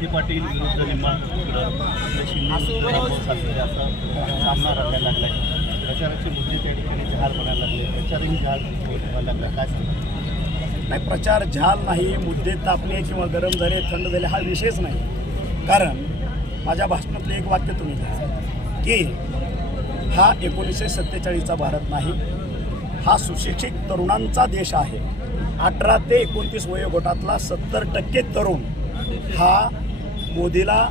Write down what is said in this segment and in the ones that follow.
मोहिते पाटील विरुद्ध निंबाळ सामना रंगायला लागलाय. प्रचाराचे मुद्दे त्या ठिकाणी जहाल बनायला लागले, प्रचारही जहाल व्हायला लागला. काय सांगतो? नाही, प्रचार झाल नाही, मुद्दे तापले किंवा गरम झाले थंड झाले हा विषयच नाही. कारण माझ्या भाषणातलं एक वाक्य तुम्ही घ्या की हा 1947चा भारत नाही, हा सुशिक्षित तरुणांचा देश आहे. 18 ते 29 वयोगटातला 70% तरुण हा मोदीला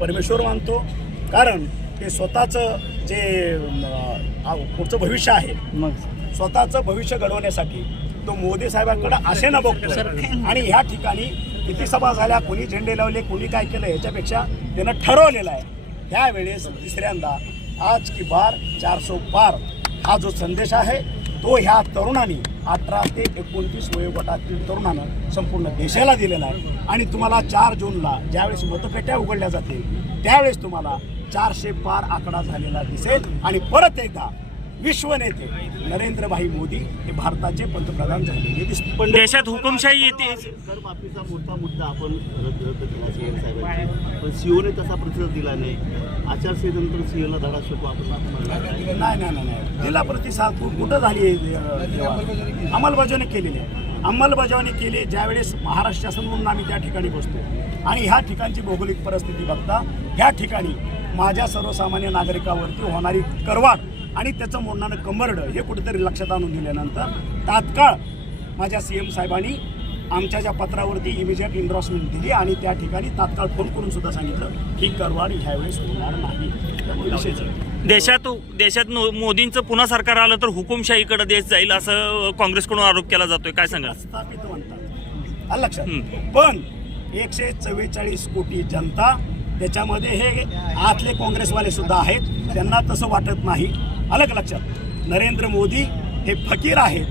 परमेश्वर मानतो. कारण ते स्वतःचं जे पुढचं भविष्य आहे, मग स्वतःचं भविष्य घडवण्यासाठी तो मोदी साहेबांकडे आशेनं बघतो. आणि ह्या ठिकाणी किती सभा झाल्या, कोणी झेंडे लावले, कोणी काय केलं, याच्यापेक्षा त्यानं ठरवलेलं आहे. त्यावेळेस तिसऱ्यांदा आज की बार 400 पार हा जो संदेश आहे तो ह्या तरुणांनी 18 ते 29 वयोगटातील तरुणानं संपूर्ण देशाला दिलेला आहे. आणि तुम्हाला 4 जूनला ज्यावेळेस मतपेट्या उघडल्या जातील त्यावेळेस तुम्हाला 400 पार आकडा झालेला दिसेल. आणि परत एकदा विश्वनेते नरेंद्रभाई मोदी हे भारताचे पंतप्रधान झालेले दिसतील. पण देशात हुकुमशाही येते. कर माफीचा मोठा मुद्दा आपण रद्द केला सीएम साहेबांनी, पण सीओने तसा प्रतिसाद दिला नाही. आचारसंहितेनंतर सीओला धडा शिकवा आपण नाही दिला प्रतिसाद. कुठं झाली अंमलबजावणी केलेली आहे. अंमलबजावणी केली ज्यावेळेस महाराष्ट्र शासन म्हणून आम्ही त्या ठिकाणी बसतो. आणि ह्या ठिकाणची भौगोलिक परिस्थिती बघता ह्या ठिकाणी माझ्या सर्वसामान्य नागरिकावरती होणारी करवाट आणि त्याचं मोडणारं कंबरडं हे कुठेतरी लक्षात आणून दिल्यानंतर तात्काळ माझ्या सीएम साहेबांनी आमच्या ज्या पत्रावरती इमिजिएट इन्ड्रॉसमेंट दिली आणि त्या ठिकाणी तात्काळ फोन करून सुद्धा सांगितलं की करवाढ ह्यावेळेस होणार नाही. त्यामुळे विषयच देशात मोदींचं पुन्हा सरकार आलं तर हुकुमशाहीकडे देश जाईल असं काँग्रेसकडून आरोप केला जातोय. काय सांगा? प्रस्थापित म्हणतात लक्षात. पण 144 कोटी जनता त्याच्यामध्ये हे आतले काँग्रेसवाले सुद्धा आहेत, त्यांना तसं वाटत नाही. अलग लक्षात. नरेंद्र मोदी हे फकीर आहेत,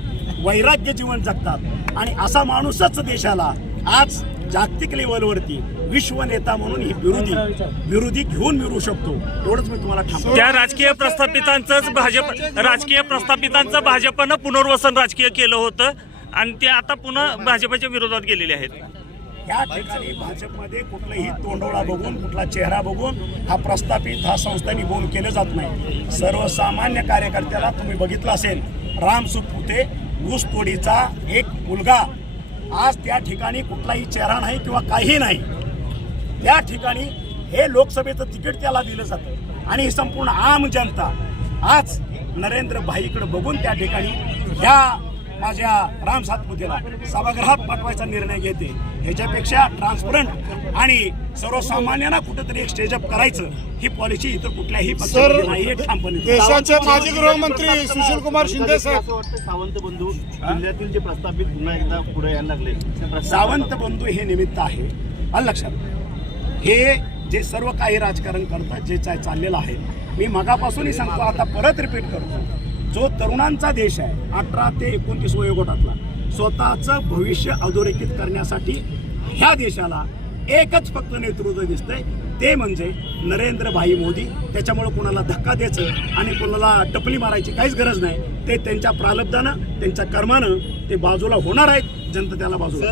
वैराग्य जीवन जगतात आणि असा माणूसच देशाला आज जागतिक लेवलवरती विश्व नेता म्हणून ही विरोधी घेऊन मिळू शकतो. एवढंच मी तुम्हाला ठाम. त्या राजकीय प्रस्थापितांचं भाजपनं पुनर्वसन राजकीय केलं होतं आणि ते आता पुन्हा भाजपच्या विरोधात गेलेले आहेत. या ठिकाणी भाजपमध्ये कुठलंही तोंडोळा बघून कुठला चेहरा बघून हा प्रस्थापित हा संस्थांनी बोल केलं जात नाही. सर्वसामान्य कार्यकर्त्याला तुम्ही बघितलं असेल, राम सुपुते ऊसतोडीचा एक मुलगा आज त्या ठिकाणी कुठलाही चेहरा नाही किंवा काही नाही. त्या ठिकाणी हे लोकसभेचं तिकीट त्याला दिलं जातं आणि संपूर्ण आम जनता आज नरेंद्र भाईकडे बघून त्या ठिकाणी ह्या माझ्या राम सातपुतेला सभागृहात पाठवायचा निर्णय घेते. ह्याच्यापेक्षा ट्रान्सपरंट आणि सर्वसामान्यांना कुठेतरी एक स्टेजअप करायचं ही पॉलिसी इतर कुठल्याही पक्षामध्ये नाही. ठामपणे देशाचे माजी गृहमंत्री सुशील कुमार शिंदे साहेब, असं वाटतं सावंत बंधू जिल्ह्यातील जे प्रस्थापित पुन्हा एकदा पुढे यायला लागले. सावंत बंधू हे निमित्त आहे. लक्षात. हे जे सर्व काही राजकारण करतात जे चाललेलं आहे, मी मगापासूनही सांगतो, आता परत रिपीट करतो, जो तरुणांचा देश आहे 18 ते 29 वयोगटातला स्वतःचं भविष्य अधोरेखित करण्यासाठी ह्या देशाला एकच फक्त नेतृत्व दिसतंय, ते म्हणजे नरेंद्रभाई मोदी. त्याच्यामुळे कोणाला धक्का द्यायचं आणि कोणाला टपली मारायची काहीच गरज नाही. ते त्यांच्या प्रारब्धानं त्यांच्या कर्मानं ते बाजूला होणार आहेत. जनता त्याला बाजूला